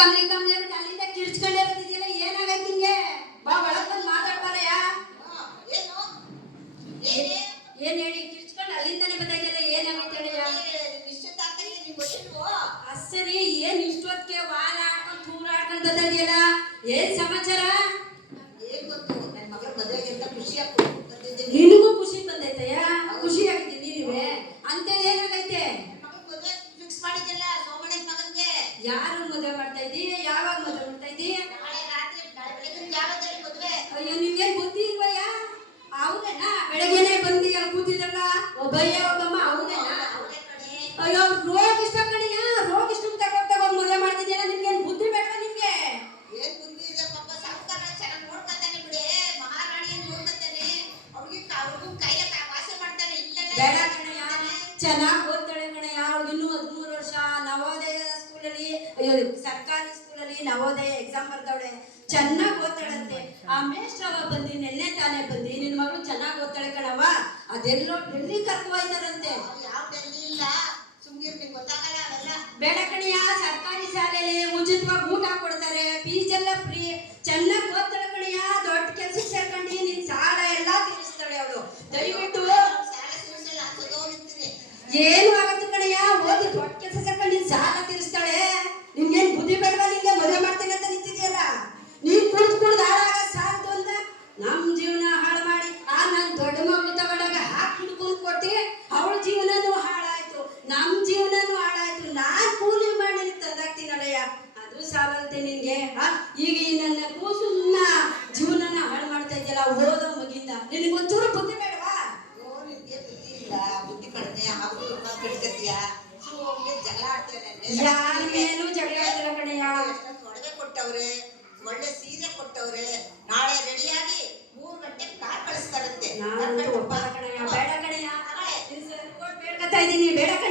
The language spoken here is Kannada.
ಕಮ್ಲಿ ಕಮ್ಲಿ ಬಿಟ್ಟು ಅಲ್ಲಿಂದ ಕಿರ್ಚ್ಕೊಂಡೇ ಬರ್ತಿದ್ಯಲ್ಲ, ಏನಾಗೈತಿ ನಿಂಗೆ? ಬಾ ಒಳಗ್ ಬಂದು ಮಾತಾಡ್ಬಾರಯ್ಯ. ಏನ್ ಹೇಳಿ ಕಿರ್ಚ್ಕೊಂಡು ಅಲ್ಲಿಂದಾನೆ ಬರ್ತಾಯಿದ್ಯಲ್ಲ, ಏನಾಗೈತೆ ಹೇಳಯ್ಯ? ಸರಿ, ಏನ್ ಇಷ್ಟೊತ್ತಿಗೆ ವಾರ ಆಡ್ಕೊಂಡು ತೂರ ಆಡ್ಕೊಂಡು ಬರ್ತಾಯಿದ್ಯಲ್ಲ, ಏನ್ ಸಮಾಚಾರ? ಏನ್ ಗೊತ್ತು, ನನ್ನ ಮಗಳ ಮದುವೆಗೆ ಅಂತ ಖುಷಿ ಆಗ್ತದೆ. ನಿನಗೂ ಖುಷಿ ಬಂದೈತಯ್ಯ? ಖುಷಿ ಆಗಿದ್ದೀನಿ ನೀವೇ ಅಂತ ಏನಾಗೈತೆ? ಮದುವೆ ಫಿಕ್ಸ್ ಮಾಡಿದ್ದಿಲ್ಲ ಸೋಮಣ್ಣನ ಮಗನ್ಗೆ. ಯಾರು ಮದುವೆ ಮಾಡ್ತಾ ಇದ್ದಿ? ಯಾವಾಗ ಮದುವೆ ಮಾಡ್ತಾ ಇದ್ದಿ? ನಾಳೆ ರಾತ್ರಿ, ನಾಳೆ ಬೆಳಗ್ಗೆ ಜಾವದಲ್ಲಿ ಮದುವೆ. ಅಯ್ಯೋ ನಿಮ್ಗೇನ್ ಬುದ್ಧಿ ಇಲ್ವಯ್ಯ? ಅವನೇನ ಬೆಳಗ್ಗೆನೆ ಬಂದು ಅಲ್ಲಿ ಕೂತಿದ್ರಲ್ಲ ಒಬ್ಬಯ್ಯ ಒಬ್ಬಮ್ಮ, ಅವನೇನ? ಅಯ್ಯೋ ರೋಗ ಇಷ್ಟ ಕಣಿಯ, ರೋಗ ಇಷ್ಟ ತಗೊಂಡ್ ಮದುವೆ ಮಾಡ್ತಿದ್ಯಲ್ಲ, ನಿಮ್ಗೇನ್ ಬುದ್ಧಿ ಬೇಡವಾ ನಿಮ್ಗೆ? ಏನ್ ಬುದ್ಧಿ ಇದೆ ಪಾಪ, ಸಾವುಕಾರ ಚೆನ್ನಾಗಿ ನೋಡ್ಕೊತಾನೆ ಬಿಡಿ, ಮಹಾರಾಣಿಯನ್ನು ನೋಡ್ಕೊತಾನೆ, ಅವ್ರಿಗೂ ಕೈಯ ವಾಸೆ ಮಾಡ್ತಾನೆ. ಇಲ್ಲೆಲ್ಲ ಬೇಡ ಕಣಯ್ಯ, ಚೆನ್ನಾಗಿ ಓದ್ತಾಳೆ ಕಣಯ್ಯ, ಅವ್ಳಿಗೆ ಇನ್ನೂ 13 ವರ್ಷ. ನವೋದಯ ಸ್ಕೂಲಲ್ಲಿ, ಅಯ್ಯೋ ಸರ್ಕಾರಿ ಸ್ಕೂಲಲ್ಲಿ ನವೋದಯ ಎಕ್ಸಾಮ್ ಬರ್ತಾವಳೆ, ಚೆನ್ನಾಗಿ ಓದ್ತಾಳಂತೆ. ಆ ಮೇಷ್ಟ್ರವ ಬಂದು ನೆನ್ನೆ ತಾನೇ ಬಂದು ನಿನ್ ಮಗಳು ಚೆನ್ನಾಗಿ ಓದ್ತಾಳೆ ಕಣವ, ಅದೆಲ್ಲೋ ಡೆಲ್ಲಿ ಕರ್ಕೊ ಹೋಯ್ತಾರಂತೆ. ಯಾವ ಡೆಲ್ಲಿ ಇಲ್ಲ, ಸುಮ್ಗಿರ್, ನಿಂಗೆ ಗೊತ್ತಾಗಲ್ಲ ಅವೆಲ್ಲ. ಬೇಡ ಕಣಯ್ಯ, ಸರ್ಕಾರಿ ಶಾಲೆಯಲ್ಲಿ ಉಚಿತವಾಗಿ ಊಟ ಕೊಡ್ತಾರೆ, ಫೀಸ್ ಎಲ್ಲ ಫ್ರೀ, ಚೆನ್ನಾಗಿ ಓದ್ತಾಳೆ ಕಣಯ್ಯ, ದೊಡ್ಡ ಕೆಲ್ಸಕ್ಕೆ ಸೇರ್ಕೊಂಡು ನಿನ್ ಸಾಲ ಎಲ್ಲ ತೀರಿಸ್ತಾಳೆ ಅವಳು. ದಯವಿಟ್ಟು ಏನು ಆಗತ್ತೆ ಕಣಯ್ಯ, ಓದಿ ದೊಡ್ಡ ಕೆಲಸ ಸೇರ್ಕೊಂಡು ನಿನ್ ಸಾಲ ತೀರಿಸ್ತಾಳೆ. ನಿನ್ಗೇನ್ ಬುದ್ಧಿ ಬೇಡವಾ? ನಿಂಗೆ ಮದುವೆ ಮಾಡ್ತೇನೆ ಅಂತ ನಿಂತಿದ್ಯಲ್ಲ, ನೀನ್ ಕುಡ್ದು ಹಾಳಾಗ ಸಾಲದು ಅಂತ ನಮ್ ಜೀವನ ಹಾಳು ಮಾಡಿ, ನನ್ ದೊಡ್ಡ ಮಗಳು ತಗೊಂಡಾಗ ಹಾಕಿ ಕೊಟ್ಟಿ ಅವಳ ಜೀವನನೂ ಹಾಳಾಯ್ತು, ನಮ್ ಜೀವನನೂ ಹಾಳಾಯ್ತು. ನಾನ್ ಕೂಲಿ ಮಾಡಿ ತಂದಾಕ್ತೀನಲ್ಲಯ್ಯ, ಅದು ಸಾಲತ್ತೆ ನಿನ್ಗೆ? ಈಗ ಈ ನನ್ನ ಕೂಸುನ್ನ ಜೀವನನ ಹಾಳು ಮಾಡ್ತಾ ಇದ್ಯಲ್ಲ, ಓದೋ ಮಗಿಂದ ನಿನಗೊಂಚೂರು ಬುದ್ಧಿ ಬೇಡವಾ? ನಿನ್ಗೆ ಬುದ್ಧಿ ಇಲ್ಲ, ಬುದ್ಧಿ ಕಡಿಮೆ, ಹಾಗೂ ಬಿಡ್ಕತ್ತೀಯ, ಜಗಳ ಆಡ್ತೇನೆ. ಯಾರ ಮೇಲೂ ಜಗಳ ಆಡ್ತಿಲ್ಲ ಕಣಯ್ಯ. ಒಡವೆ ಕೊಟ್ಟವ್ರೆ, ಒಳ್ಳೆ ಸೀರೆ ಕೊಟ್ಟವ್ರೆ, ನಾಳೆ ರೆಡಿಯಾಗಿ 3 ಗಂಟೆಗೆ ಕಾರ್ ಕಳಿಸ್ತಾರಂತೆ. ನಾನು ಒಪ್ಪಲ್ಲ ಕಣಯ್ಯ, ಬೇಡ ಕಣಯ್ಯ, ಬೇಡ್ಕತ್ತಾ ಇದ್ದೀನಿ, ಬೇಡ ಕಣಯ್ಯ.